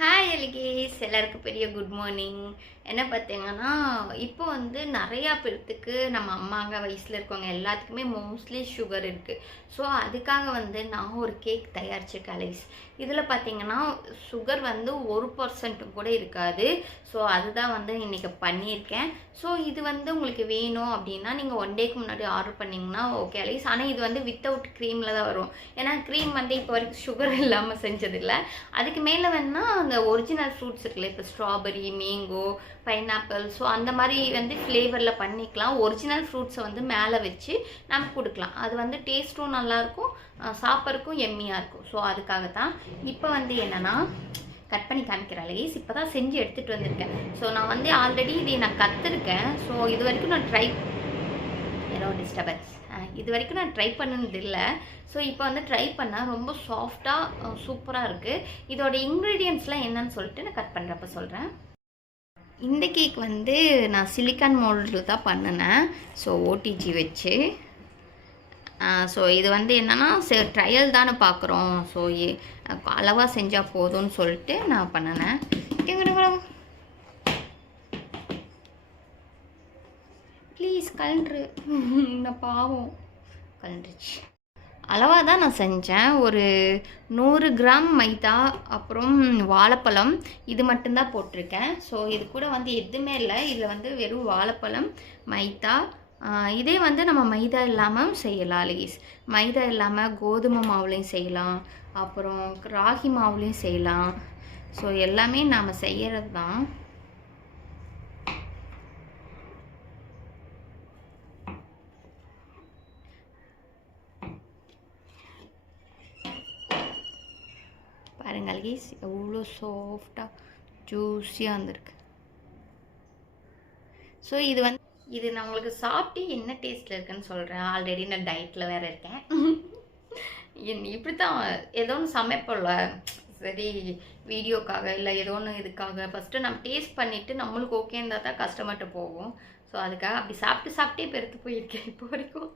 Hi எலிகேஸ், எல்லாருக்கும் பெரிய good morning. என்ன பார்த்தீங்கன்னா, இப்போ வந்து நிறையா பேர்த்துக்கு நம்ம அம்மாங்க வயசில் இருக்கவங்க எல்லாத்துக்குமே மோஸ்ட்லி சுகர் இருக்குது. ஸோ அதுக்காக வந்து நான் ஒரு கேக் தயாரிச்சிருக்கேன் லைஸ். இதில் பார்த்தீங்கன்னா சுகர் வந்து 1% கூட இருக்காது. ஸோ அதுதான் வந்து இன்றைக்கி பண்ணியிருக்கேன். ஸோ இது வந்து உங்களுக்கு வேணும் அப்படின்னா நீங்கள் 1 டேக்கு முன்னாடி ஆர்டர் பண்ணிங்கன்னா ஓகே லைஸ். ஆனால் இது வந்து வித்தவுட் க்ரீமில் தான் வரும். ஏன்னா க்ரீம் வந்து இப்போ வரைக்கும் சுகர் இல்லாமல் செஞ்சதில்லை. அதுக்கு மேலே வேணால் அந்த ஒரிஜினல் ஃப்ரூட்ஸ் இருக்குல்ல, இப்போ ஸ்ட்ராபெரி, மேங்கோ, பைனாப்பிள், ஸோ அந்த மாதிரி வந்து ஃப்ளேவரில் பண்ணிக்கலாம். ஒரிஜினல் ஃப்ரூட்ஸை வந்து மேலே வச்சு நம்ம கொடுக்கலாம். அது வந்து டேஸ்ட்டும் நல்லாயிருக்கும், சாப்பிட்றதுக்கும் எம்மியாக இருக்கும். ஸோ அதுக்காக தான் இப்போ வந்து என்னென்னா கட் பண்ணி காமிக்கிறேன் லைஸ். இப்போ தான் செஞ்சு எடுத்துகிட்டு வந்திருக்கேன். ஸோ நான் வந்து ஆல்ரெடி இதை நான் கற்றுருக்கேன். ஸோ இது வரைக்கும் நான் ஏதோ டிஸ்டர்பன்ஸ் இது வரைக்கும் நான் ட்ரை பண்ணது இல்லை. ஸோ இப்போ வந்து ட்ரை பண்ணால் ரொம்ப சாஃப்டாக சூப்பராக இருக்குது. இதோட இன்க்ரீடியன்ட்ஸ்லாம் என்னன்னு சொல்லிட்டு நான் கட் பண்ணுறப்ப சொல்கிறேன். இந்த கேக் வந்து நான் சிலிக்கான் மோல்டில் தான் பண்ணினேன். ஸோ ஓடிஜி வச்சு. ஸோ இது வந்து என்னென்னா ட்ரையல் தானே பார்க்குறோம். ஸோ அளவாக செஞ்சால் போதும்னு சொல்லிட்டு நான் பண்ணினேன். ப்ளீஸ் கலண்டுரு, நான் பாவம் கலண்டுச்சு. அளவாக தான் நான் செஞ்சேன். ஒரு 100 கிராம் மைதா, அப்புறம் வாழைப்பழம், இது மட்டும்தான் போட்டிருக்கேன். ஸோ இது கூட வந்து எதுவுமே இல்லை. இதில் வந்து வெறும் வாழைப்பழம், மைதா. இதே வந்து நம்ம மைதா இல்லாமல் செய்யலாம் லைஸ். மைதா இல்லாமல் கோதுமை மாவுலையும் செய்யலாம், அப்புறம் ராகி மாவுலையும் செய்யலாம். ஸோ எல்லாமே நாம் செய்கிறது தான். பாருங்கள் கைஸ், எவ்வளோ சாஃப்டாக ஜூஸியாக இருந்திருக்கு. ஸோ இது நான் உங்களுக்கு சாப்பிட்டு என்ன டேஸ்ட்டில் இருக்குன்னு சொல்கிறேன். ஆல்ரெடி நான் டயட்டில் வேறு இருக்கேன். இப்படி தான் ஏதோ ஒன்று சமைப்போம்ல, சரி வீடியோக்காக இல்லை ஏதோ ஒன்று இதுக்காக ஃபஸ்ட்டு நம்ம டேஸ்ட் பண்ணிவிட்டு நம்மளுக்கு ஓகே இருந்தால் தான் கஸ்டமர்கிட்ட போகும். ஸோ அதுக்காக அப்படி சாப்பிட்டே பெருத்து போயிருக்கேன் இப்போ வரைக்கும்.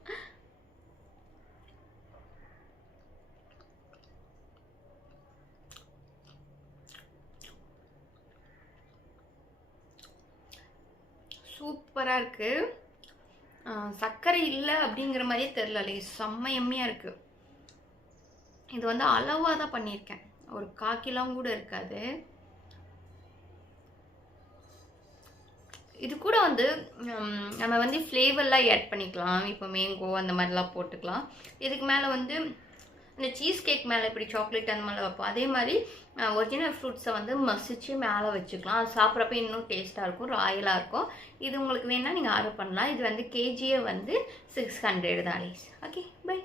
சூப்பராக இருக்குது. சர்க்கரை இல்லை அப்படிங்கிற மாதிரியே தெரில, செம்ம எம்மியாக இருக்குது. இது வந்து அளவாக தான் பண்ணியிருக்கேன், ஒரு 1/4 கிலோ கூட இருக்காது. இது கூட வந்து நம்ம வந்து ஃப்ளேவர்லாம் ஆட் பண்ணிக்கலாம். இப்போ மேங்கோ அந்த மாதிரிலாம் போட்டுக்கலாம். இதுக்கு மேலே வந்து இந்த சீஸ் கேக் மேலே இப்படி சாக்லேட் அந்த மாதிரி வைப்போம். அதே மாதிரி ஒரிஜினல் ஃப்ரூட்ஸை வந்து மசிச்சு மேலே வச்சுக்கலாம். அது சாப்பிட்றப்ப இன்னும் டேஸ்ட்டாக இருக்கும், ராயலாக இருக்கும். இது உங்களுக்கு வேணால் நீங்கள் ஆர்டர் பண்ணலாம். இது வந்து கேஜியே வந்து 600 தான் லைஸ். Okay, by.